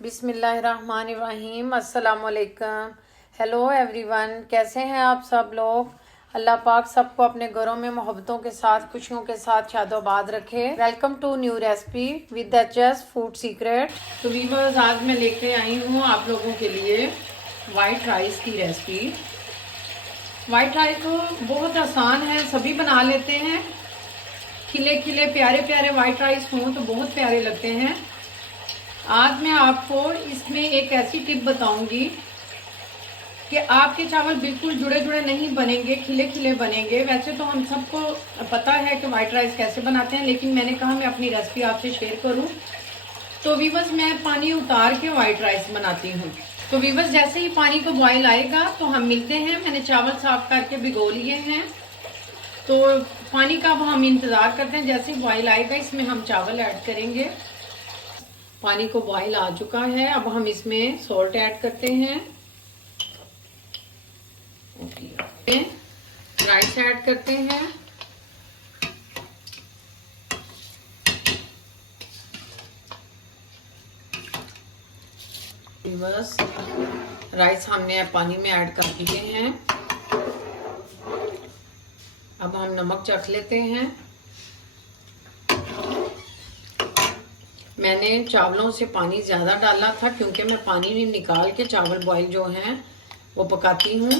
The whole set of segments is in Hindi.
बिस्मिल्लाहिर्रहमानिर्रहीम। अस्सलाम वालेकुम। हेलो एवरीवन, कैसे हैं आप सब लोग। अल्लाह पाक सबको अपने घरों में मोहब्बतों के साथ, खुशियों के साथ शादोबाद रखे। Welcome to new recipe with HS food secret. तो वीवर्स, आज मैं लेके आई हूँ आप लोगों के लिए वाइट राइस की रेसिपी। वाइट राइस तो बहुत आसान है, सभी बना लेते हैं। खिले खिले प्यारे प्यारे वाइट राइस हों तो बहुत प्यारे लगते हैं। आज मैं आपको इसमें एक ऐसी टिप बताऊंगी कि आपके चावल बिल्कुल जुड़े जुड़े नहीं बनेंगे, खिले खिले बनेंगे। वैसे तो हम सबको पता है कि वाइट राइस कैसे बनाते हैं, लेकिन मैंने कहा मैं अपनी रेसिपी आपसे शेयर करूं। तो वीवर्स, मैं पानी उतार के वाइट राइस बनाती हूँ। तो वीवर्स, जैसे ही पानी को बॉयल आएगा तो हम मिलते हैं। मैंने चावल साफ करके भिगो लिए हैं, तो पानी का अब हम इंतजार करते हैं। जैसे ही बॉयल आएगा इसमें हम चावल ऐड करेंगे। पानी को बॉयल आ चुका है, अब हम इसमें सॉल्ट ऐड करते हैं। राइस ऐड करते हैं। बस राइस हमने पानी में ऐड कर दिए हैं। अब हम नमक चख लेते हैं। मैंने चावलों से पानी ज़्यादा डाला था क्योंकि मैं पानी निकाल के चावल बॉईल जो हैं वो पकाती हूँ।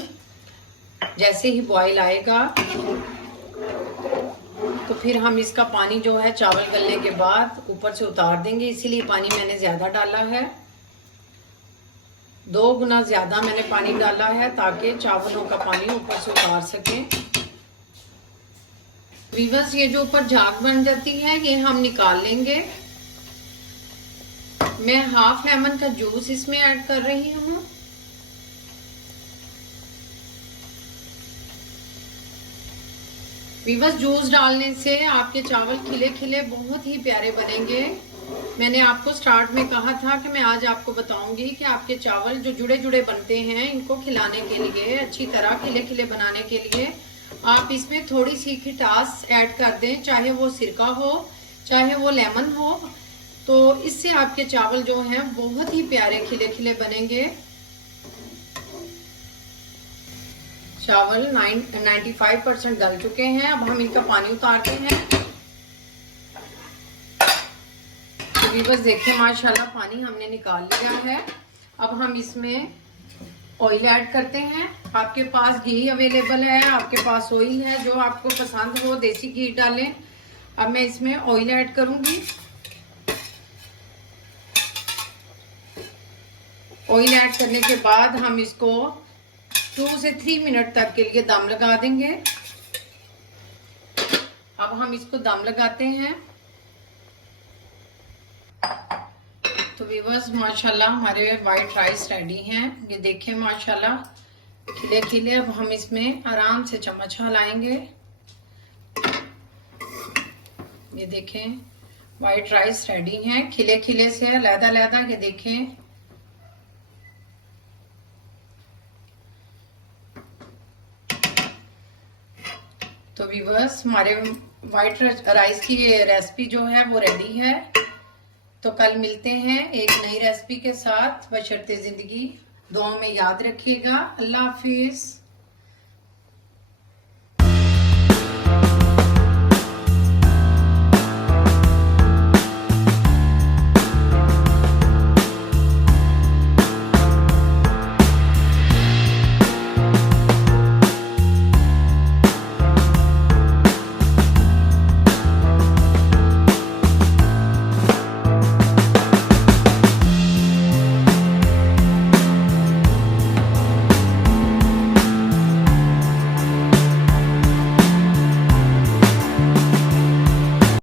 जैसे ही बॉईल आएगा तो फिर हम इसका पानी जो है चावल गलने के बाद ऊपर से उतार देंगे, इसीलिए पानी मैंने ज़्यादा डाला है। 2 गुना ज़्यादा मैंने पानी डाला है ताकि चावलों का पानी ऊपर से उतार सकें। वीवर्स, ये जो ऊपर झाग बन जाती है ये हम निकाल लेंगे। मैं हाफ लेमन का जूस इसमें ऐड कर रही हूँ। वीवर्स, जूस डालने से आपके चावल खिले खिले बहुत ही प्यारे बनेंगे। मैंने आपको स्टार्ट में कहा था कि मैं आज आपको बताऊंगी कि आपके चावल जो जुड़े जुड़े बनते हैं इनको खिलाने के लिए, अच्छी तरह खिले खिले बनाने के लिए आप इसमें थोड़ी सी खटास ऐड कर दें। चाहे वो सिरका हो, चाहे वो लेमन हो, तो इससे आपके चावल जो हैं बहुत ही प्यारे खिले खिले बनेंगे। चावल 95% गल चुके हैं। अब हम इनका पानी उतारते हैं। तो वीवर्स देखिए, माशाल्लाह पानी हमने निकाल लिया है। अब हम इसमें ऑयल ऐड करते हैं। आपके पास घी अवेलेबल है, आपके पास ऑयल है, जो आपको पसंद हो देसी घी डालें। अब मैं इसमें ऑयल ऐड करूंगी। ऑयल ऐड करने के बाद हम इसको 2 से 3 मिनट तक के लिए दम लगा देंगे। अब हम इसको दम लगाते हैं। तो व्यूअर्स, माशाल्लाह हमारे वाइट राइस रेडी हैं। ये देखें माशाल्लाह खिले खिले। अब हम इसमें आराम से चम्मच हिलाएंगे। ये देखें वाइट राइस रेडी हैं, खिले खिले से अलग अलग। ये देखें तो व्यूअर्स, हमारे वाइट राइस की रेसिपी जो है वो रेडी है। तो कल मिलते हैं एक नई रेसिपी के साथ। बशर्ते जिंदगी। दुआ में याद रखिएगा। अल्लाह हाफिज।